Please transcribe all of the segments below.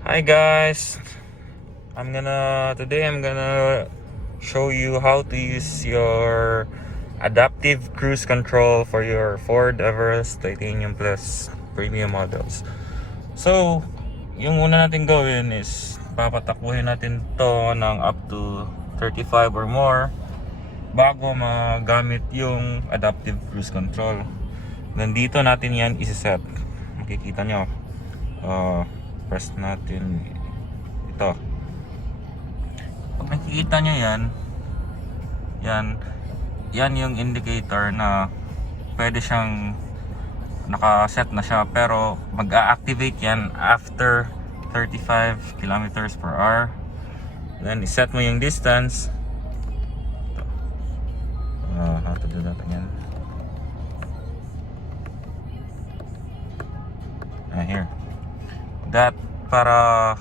Hi guys, today I'm gonna show you how to use your adaptive cruise control for your Ford Everest Titanium Plus premium models. So, yung una natin gawin is papatakbuhin natin to ng up to 35 or more bago magamit yung adaptive cruise control. Nandito natin yan isa-set. Makikita nyo. Press natin ito. Pag nakikita nyo yan yung indicator na pwede siyang nakaset na siya, pero mag-a-activate yan after 35 kilometers per hour. Then iset mo yung distance. How to do that again? Here. That para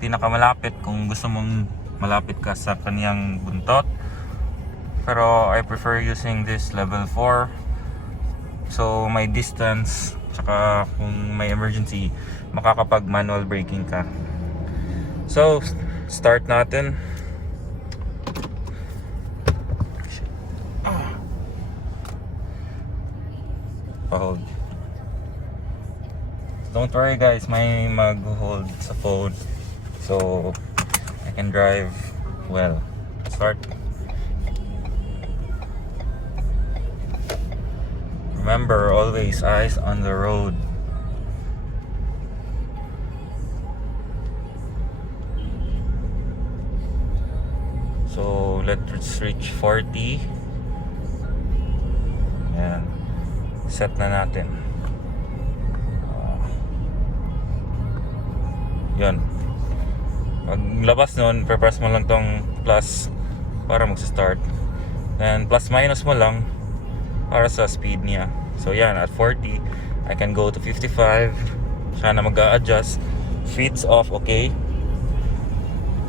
pinakamalapit kung gusto mong malapit ka sa kanyang buntot. Pero I prefer using this level 4. So may distance, tsaka kung may emergency, makakapag manual braking ka. So start natin. Hold. Don't worry guys, may mag-hold sa phone, so I can drive well. Start. Remember, always eyes on the road. So let's reach 40. Ayan. Set na natin. Yun. Paglabas nun, press mo lang tong plus para mag-start. Then plus minus mo lang para sa speed niya. So yan, at 40 I can go to 55. Siya na mag-a-adjust. Feet's off, okay.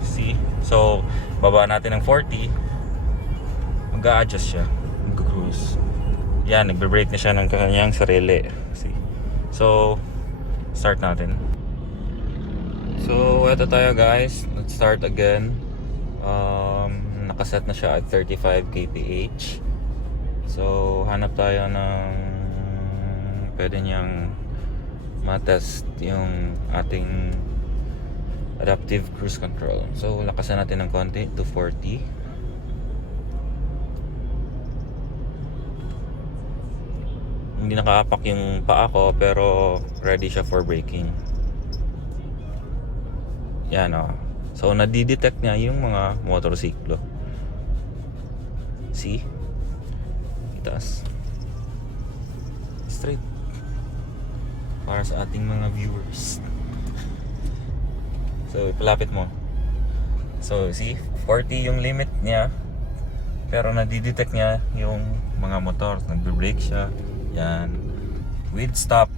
See? So baba natin ng 40, mag-a-adjust siya, mag-cruise. Yan, nagbe-brake na siya ng kanyang sarili. See? So start natin. So eto tayo guys, let's start again. Nakaset na siya at 35 kph. So hanap tayo ng pwede niyang matest yung ating adaptive cruise control. So lakasan natin ng konti to 40. Hindi nakaapak yung paa ko, pero ready siya for braking. Yan o. So nadidetect niya yung mga motorsiklo. See? Itaas. Straight. Para sa ating mga viewers. So ipalapit mo. So see, 40 yung limit niya, pero nadidetect niya yung mga motor. Nagbe-brake siya. Yan. With stop.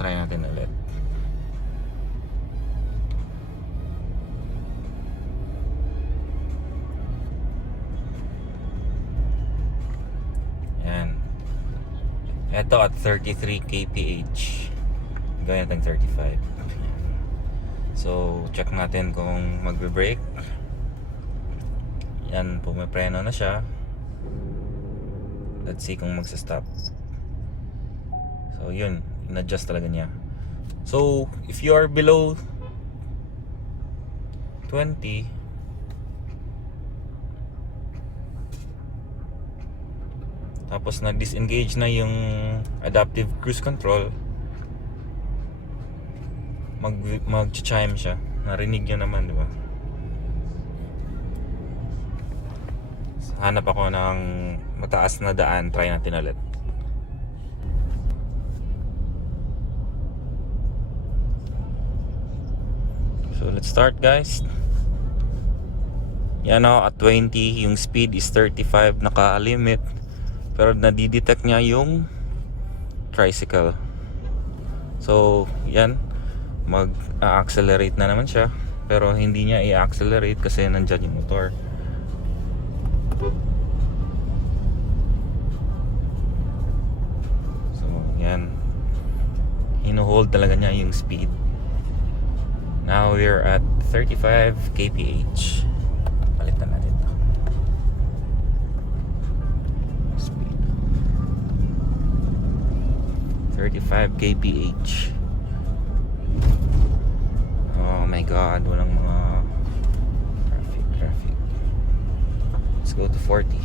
Try natin ulit. Yan. Ito at 33 kph. Gawin natin 35. So check natin kung magbe-brake. Yan, pumipreno na siya. Let's see kung magsa-stop. So yun, in-adjust talaga niya. So if you are below 20, tapos nag-disengage na yung adaptive cruise control, mag-chime siya. Narinig nyo naman, di ba? Hanap ako ng mataas na daan. Try natin ulit. So let's start guys. Yan o, at 20 yung speed is 35 naka-limit, pero nadidetect niya yung tricycle. So yan, mag-accelerate na naman siya, pero hindi niya i-accelerate kasi nandyan yung motor. hold talaga niya yung speed. Now we're at 35 kph. Palitan natin ito. Speed 35 kph. Oh my god, walang mga traffic. Let's go to 40.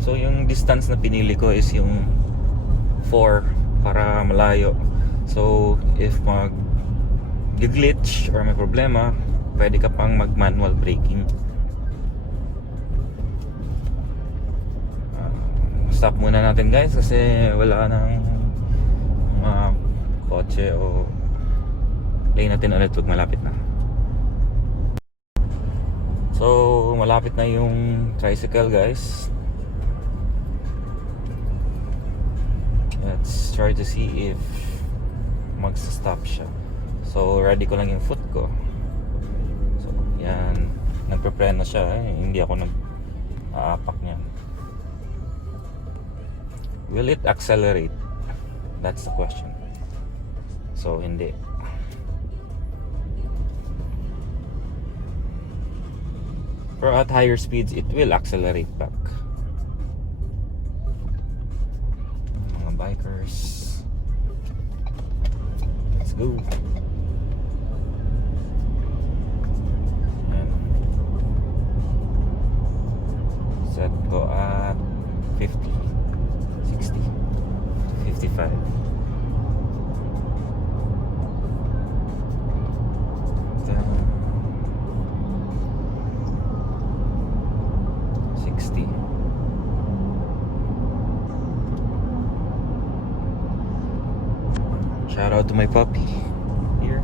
So yung distance na pinili ko is yung 4 para malayo. So if glitch or may problema, pwede ka pang mag manual braking. Stop muna natin guys kasi wala nang mga kotse o play natin ulit pag malapit na. So malapit na yung tricycle guys. Let's try to see if magsa-stop siya. So ready ko lang yung foot ko. So yan, nagpe-preno siya hindi ako nag-aapak niyan. Will it accelerate? That's the question. So hindi. Pero at higher speeds it will accelerate back. Mga bikers, let's go. And set ko at 50, 60, 55. Then 60. Shout out to my puppy here.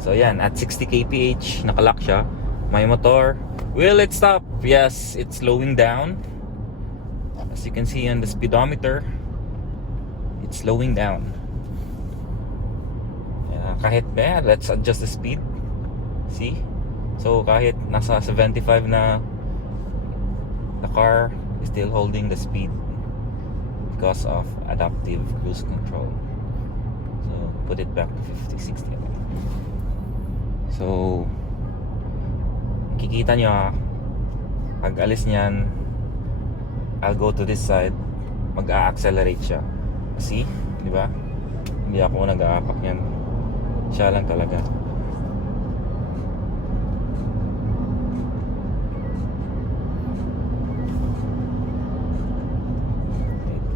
So yan, at 60 kph nakalock siya. My motor, will it stop? Yes, it's slowing down. As you can see on the speedometer, it's slowing down. Kahit let's adjust the speed. See? So kahit nasa 75 na, the car is still holding the speed because of adaptive cruise control. So put it back to 50, 60 again. So kikita nyo pag alis nyan, I'll go to this side, mag-a-accelerate siya. See? Diba? Hindi ako nag-aapak yan, siya lang talaga.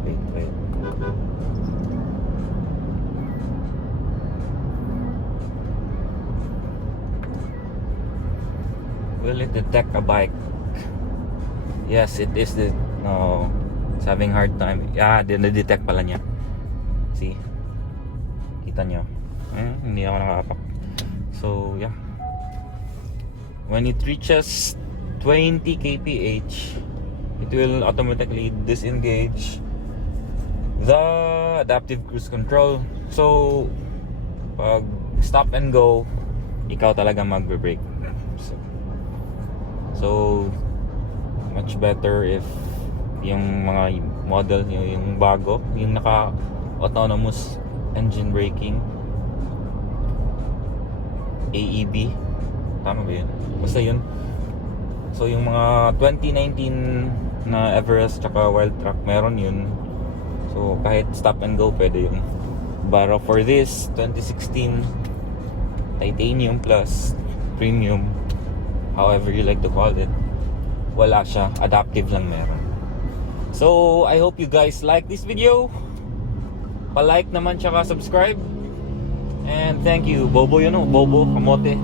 Wait. Will it detect a bike? Yes, it is. No, it's having hard time. Na-detect pala niya. See? Kita nyo? Hindi ako nakakapak. So, yeah. When it reaches 20 kph, it will automatically disengage the adaptive cruise control. So, pag stop and go, ikaw talaga magbe-brake. So much better if yung mga model yung bago, yung naka autonomous engine braking, AEB, tama ba yun? Basta yun. So yung mga 2019 na Everest tsaka Wild Track, meron yun. So kahit stop and go pwede yun. But for this 2016 Titanium Plus Premium, however you like to call it, wala siya, adaptive lang meron. So I hope you guys like this video. Pa-like naman tsaka subscribe. And thank you. Bobo yun, Bobo Kamote.